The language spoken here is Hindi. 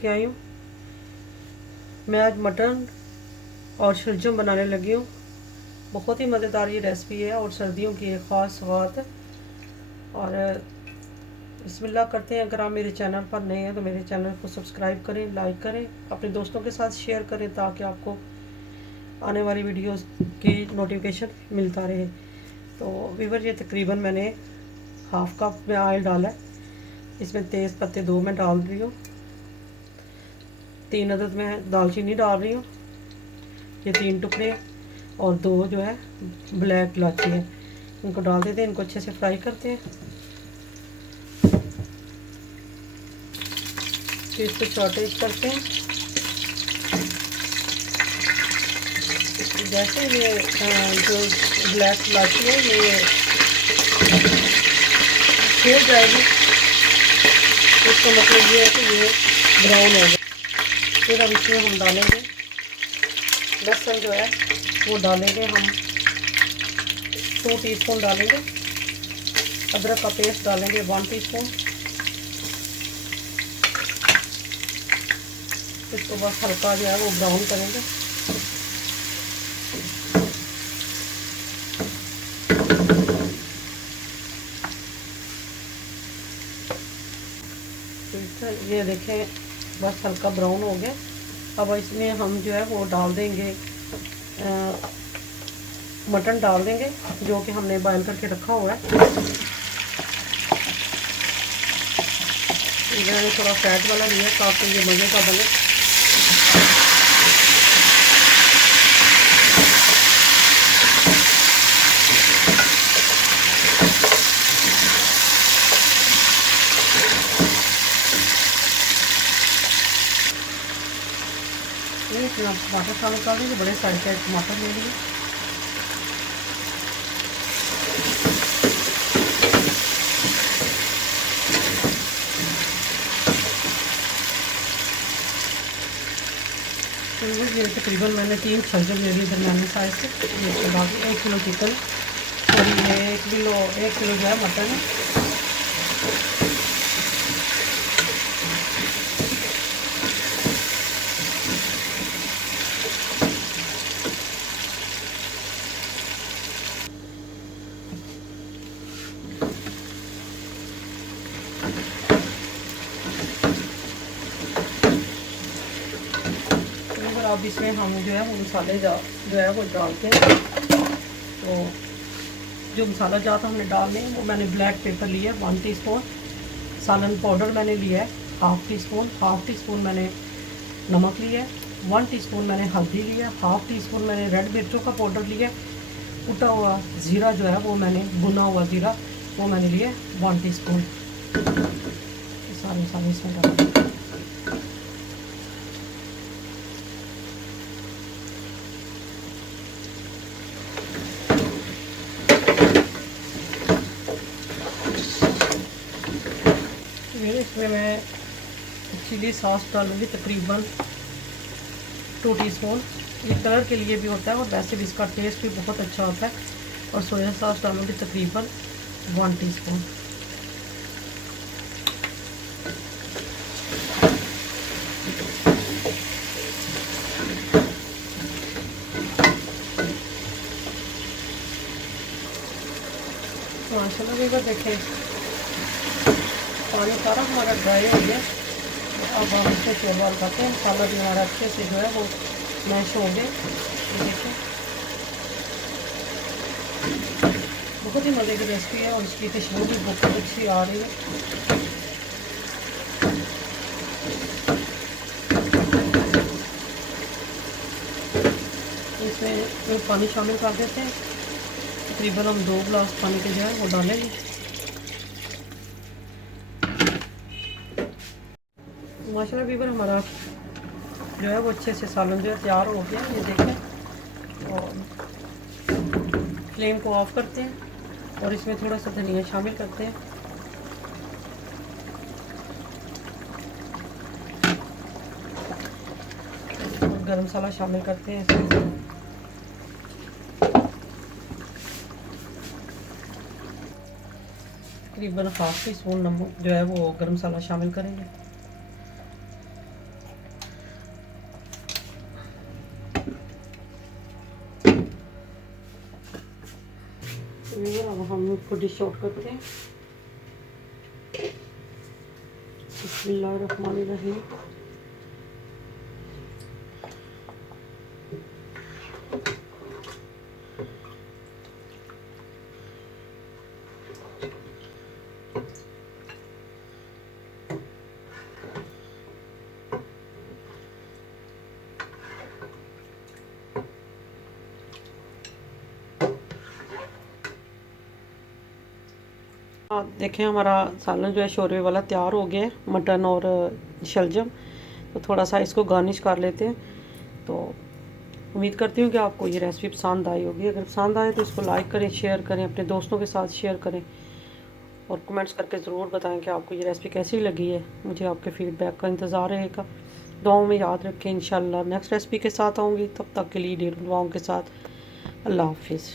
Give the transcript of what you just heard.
लेके आई हूँ। मैं आज मटन और शलजम बनाने लगी हूँ। बहुत ही मज़ेदार ये रेसिपी है और सर्दियों की एक ख़ास सौगात है। और बिस्मिल्लाह करते हैं। अगर आप मेरे चैनल पर नए हैं तो मेरे चैनल को सब्सक्राइब करें, लाइक करें, अपने दोस्तों के साथ शेयर करें ताकि आपको आने वाली वीडियोस की नोटिफिकेशन मिलता रहे। तो वीवर ये तकरीबन मैंने हाफ कप में ऑयल डाला है। इसमें तेज़ पत्ते 2 मैं डाल रही हूँ। 3 अदद मैं दालचीनी डाल रही हूँ, ये 3 टुकड़े, और 2 जो है ब्लैक इलायची है। इनको डाल देते हैं, इनको अच्छे से फ्राई करते हैं। फिर इसको शॉर्टेज करते हैं। जैसे ये जो ब्लैक इलायची है ये छेड़ जाएगी, इसका मतलब ये है कि ये ब्राउन हो गया। फिर अब इसमें हम डालेंगे लहसुन जो है वो डालेंगे हम 2 टीस्पून डालेंगे। अदरक का पेस्ट डालेंगे 1 टीस्पून। इसको बस हल्का जो है वो ब्राउन करेंगे। ये देखें बस हल्का ब्राउन हो गया। अब इसमें हम जो है वो डाल देंगे मटन डाल देंगे जो कि हमने बॉयल करके रखा हुआ है। मैंने थोड़ा फैट वाला लिया ताकि ये मज़े का बने। इसमें आप टमाटर शामिल कर देंगे। बड़े साइज का टमाटर ले लिए। ये तकरीबन मैंने 3 शलजम ले लिए दरमियाने साइज से। ये बाकी 1 किलो चिकन, सॉरी ये 1 किलो जो है मटन है। अब इसमें हम जो है वो मसाले जो है वो डालते हैं। तो जो मसाला जाता हमने डालने हैं वो मैंने ब्लैक पेपर लिया 1 टीस्पून। सालन पाउडर मैंने लिया है हाफ़ टी स्पून मैंने नमक लिया है। 1 टीस्पून मैंने हल्दी लिया, हाफ़ टी स्पून मैंने रेड मिर्चों का पाउडर लिया। कुटा हुआ ज़ीरा जो है वो मैंने, भुना हुआ ज़ीरा वो मैंने लिया 1 टीस्पून। सारे मसाले इसमें डाल। इसमें मैं चिली सॉस डालूँगी तकरीबन 2 टीस्पून। ये कलर के लिए भी होता है और वैसे भी इसका टेस्ट भी बहुत अच्छा होता है। और सोया सॉस डालूँगी तकरीबन 1 टीस्पून। माशाल्लाह भी देखें पानी सारा हमारा ड्राई हो गया। अब हम इससे चोल खाते हैं। मसाला भी हमारा अच्छे से जो है वो मैश हो गया। देखिए बहुत ही मज़े की रेसिपी है और इसकी खुशबू भी बहुत अच्छी आ रही है। इसमें पानी शामिल कर देते हैं। तकरीबन हम 2 गिलास पानी के जो है वो डालेंगे। माशाल्लाह वीवर हमारा जो है वो अच्छे से सालन जो है तैयार हो गया। ये देखें, और फ्लेम को ऑफ करते हैं और इसमें थोड़ा सा धनिया शामिल करते हैं। और गरम मसाला शामिल करते हैं इसमें। तकरीबन हाफ़ टी स्पून नमक जो है वो गरम मसाला शामिल करेंगे। अब हम इसको डिश आउट करते हैं। बिस्मिल्लाहिर्रहमानिर्रहीम। देखें हमारा सालन जो है शोरबे वाला तैयार हो गया है, मटन और शलजम। तो थोड़ा सा इसको गार्निश कर लेते हैं। तो उम्मीद करती हूँ कि आपको ये रेसिपी पसंद आई होगी। अगर पसंद आए तो इसको लाइक करें, शेयर करें, अपने दोस्तों के साथ शेयर करें और कमेंट्स करके ज़रूर बताएं कि आपको ये रेसिपी कैसी लगी है। मुझे आपके फीडबैक का इंतज़ार रहेगा। दुआओं में याद रखें। इंशाल्लाह नेक्स्ट रेसिपी के साथ आऊँगी। तब तक के लिए ढेर दुआओं के साथ। अल्लाह हाफिज़।